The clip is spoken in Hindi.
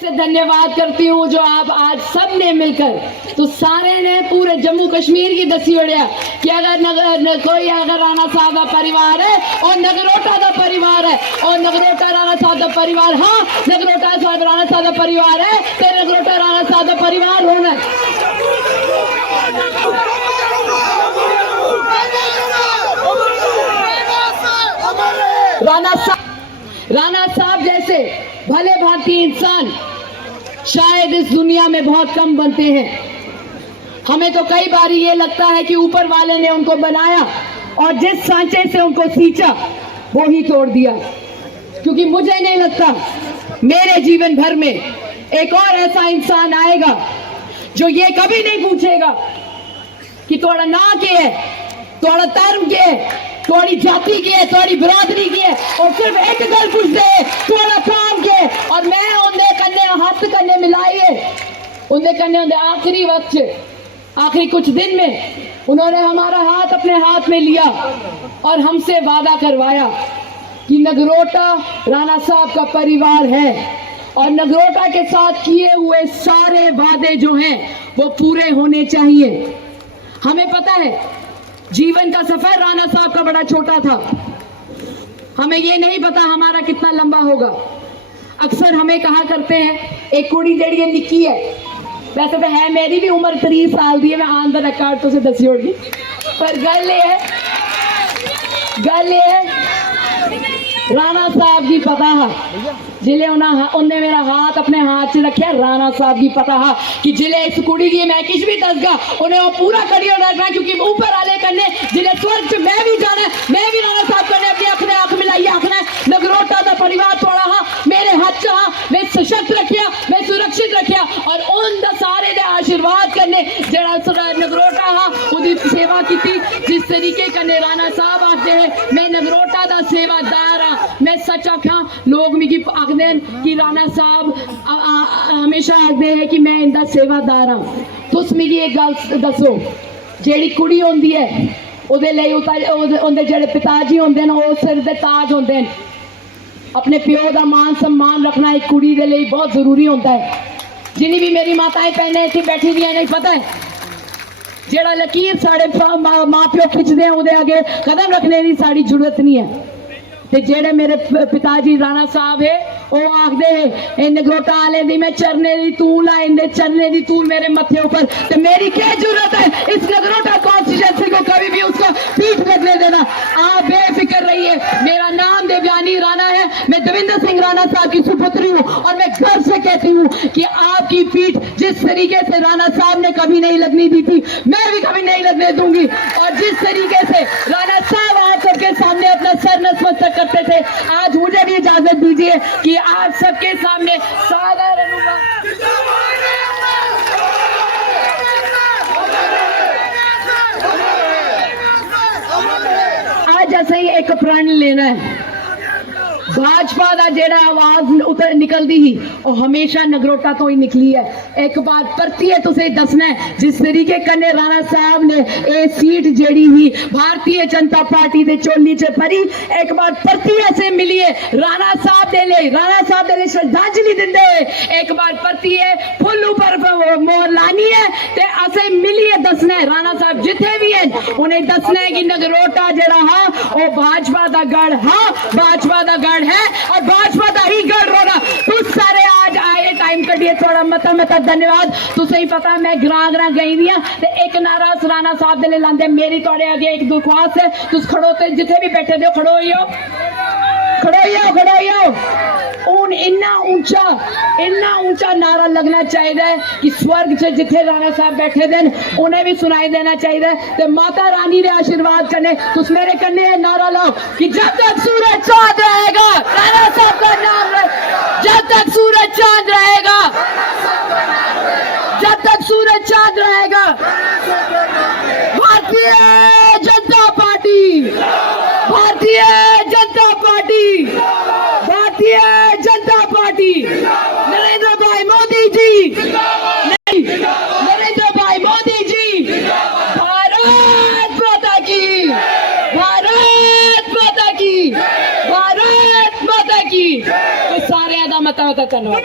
से धन्यवाद करती हूँ जो आप आज सब ने मिलकर तो सारे ने पूरे जम्मू कश्मीर की दसी उड़िया कि अगर कोई अगर राणा साहब का परिवार है और नगरोटा का परिवार है और नगरोटा राणा साहब का परिवार, हाँ नगरोटा साहब राणा साहब का परिवार है तो नगरोटा राणा साहब का परिवार होना राणा साहब जैसे भले भांति इंसान शायद इस दुनिया में बहुत कम बनते हैं। हमें तो कई बार ये लगता है कि ऊपर वाले ने उनको बनाया और जिस सांचे से उनको सींचा वो ही तोड़ दिया, क्योंकि मुझे नहीं लगता मेरे जीवन भर में एक और ऐसा इंसान आएगा जो ये कभी नहीं पूछेगा कि थोड़ा ना के है, थोड़ा धर्म के है, थोड़ी जाति की है, थोड़ी बिरादरी की है, और सिर्फ एक गल पूछ दे थोड़ा काम के। और मैं उन्हें कन्ने हाथ कन्ने मिलाइए उन्हें कन्ने उन्हें आखिरी वक्त आखिरी कुछ दिन में उन्होंने हमारा हाथ अपने हाथ में लिया और हमसे वादा करवाया कि नगरोटा राणा साहब का परिवार है और नगरोटा के साथ किए हुए सारे वादे जो हैं वो पूरे होने चाहिए। हमें पता है जीवन का सफर राणा साहब का बड़ा छोटा था, हमें ये नहीं पता हमारा कितना लंबा होगा। अक्सर हमें कहा करते हैं एक कुड़ी जड़ी निक्की है, वैसे तो है मेरी भी उम्र 30 साल दी है, मैं आन द रिकॉर्ड तो से दसी होगी, पर गल ये है राणा साहब की पता है जिले उन्हें मेरा हाथ अपने हाथ से रखे राणा साहब की पता है कि जिले इस कुड़ी की मैं किस भी दसगा उन्हें वो पूरा करियर रखना, क्योंकि ऊपर आले करने जिले स्वर्ग से मैं भी जाना है, मैं भी राणा साहब करने अपने आंख मिलाइए आखना है नगरोटा का परिवार थोड़ा हाँ मेरे हाथ चाह मैं सशक्त रखिया मैं सुरक्षित रखिया और उन सारे दे आशीर्वाद करने जरा नगरोटा हाँ उदी सेवा की थी जिस तरीके करने राणा साहब आते हैं मैं नगरोटा का सेवादार हाँ। मैं सच आखा लोग मिगी आखदे कि राणा साहब हमेशा आखदे हैं कि मैं इनका सेवादार हाँ। तुस मिगी एक गल दसो जेड़ी कुड़ी होंदी है उहदे लई उहदे जेड़े पिताजी होंदे न वो सिर दे ताज होंदे न, अपने प्यो का मान सम्मान रखना एक कुड़ी दे लई बहुत जरूरी होता है। जिन्हें भी मेरी माताएं भैनें इत्थे बैठी दियां नहीं पता है जेड़ा लकीर साढ़े माँ प्यो खिंचते हैं उहदे आगे कदम रखने की साड़ी जरूरत नहीं है। ते जेड़े मेरे पिताजी राणा साहब है वो आखदे है नगरोटा आले दी मैं चरने दी तूल आ इंदे चरने दी तूल मेरे मथे ऊपर, ते मेरी क्या जरूरत है इस नगरोटा कॉन्स्टिट्यूएंसी को कभी भी उसको पीठ बदले देना। आप बेफिक्र रहिए, मेरा नाम देवयानी राणा है, मैं देवेंद्र सिंह राणा साहब की सुपुत्री हूँ और मैं गर्व से कहती हूँ कि आपकी पीठ जिस तरीके से राणा साहब ने कभी नहीं लगनी दी थी मैं भी कभी नहीं लगने दूंगी। और जिस तरीके से राणा साहब आप सबके सामने अपना सर नतमस्तक करते थे, आज मुझे भी इजाजत दीजिए कि आप सबके सामने साधारण आज ऐसा ही एक प्रण लेना है। भाजपा का जेड़ा आवाज उतर निकलती ही और हमेशा नगरोटा तो ही निकली है। एक बार परतिए तुसे दसना है जिस तरीके कन्ने राणा साहब ने ये सीट जेड़ी ही भारतीय जनता पार्टी दे चोली च भरी, एक बार परतिए से मिलिए राणा साहब दे ले श्रद्धांजलि दिंदे हुए एक बार परतिए फुल ऊपर मोहर लानी है ते असे मिलिए दसना है राणा साहब जिथे भी हैं उन्हें दसना है कि नगरोटा जेड़ा हा वो भाजपा दा गढ़ हाँ भाजपा दा गढ़ है और भाजपा का ही गढ़ होगा। तुम सारे आज आए टाइम कटिए थोड़ा मता धन्यवाद। तुझे ही पता मैं ग्रां गई दियां ते एक नारा राणा साहब दे लांदे मेरी थोड़े आगे एक दरख्वास्त है तुस खड़ो ते जिथे भी बैठे दो खड़ो उन इन्ना ऊंचा नारा लगना चाहिए कि स्वर्ग से जिथे राणा साहब बैठे देन उन्हें भी सुनाई देना चाहिए। ते माता रानी ने आशीर्वाद करने तुस मेरे कन्ने नारा लाओ कि जब तक सूरज चांद रहेगा राणा साहब का नाम जब तक सूरज चांद रहेगा जब तक सूरज चांद रहेगा Bharatiya Janata party Bharatiya Janata party Bharatiya Janata party Narendra भाई मोदी जी नहीं नरेंद्र भाई मोदी जी भारत माता की भारत माता की भारत माता की सारे आदा मता धन्यवाद।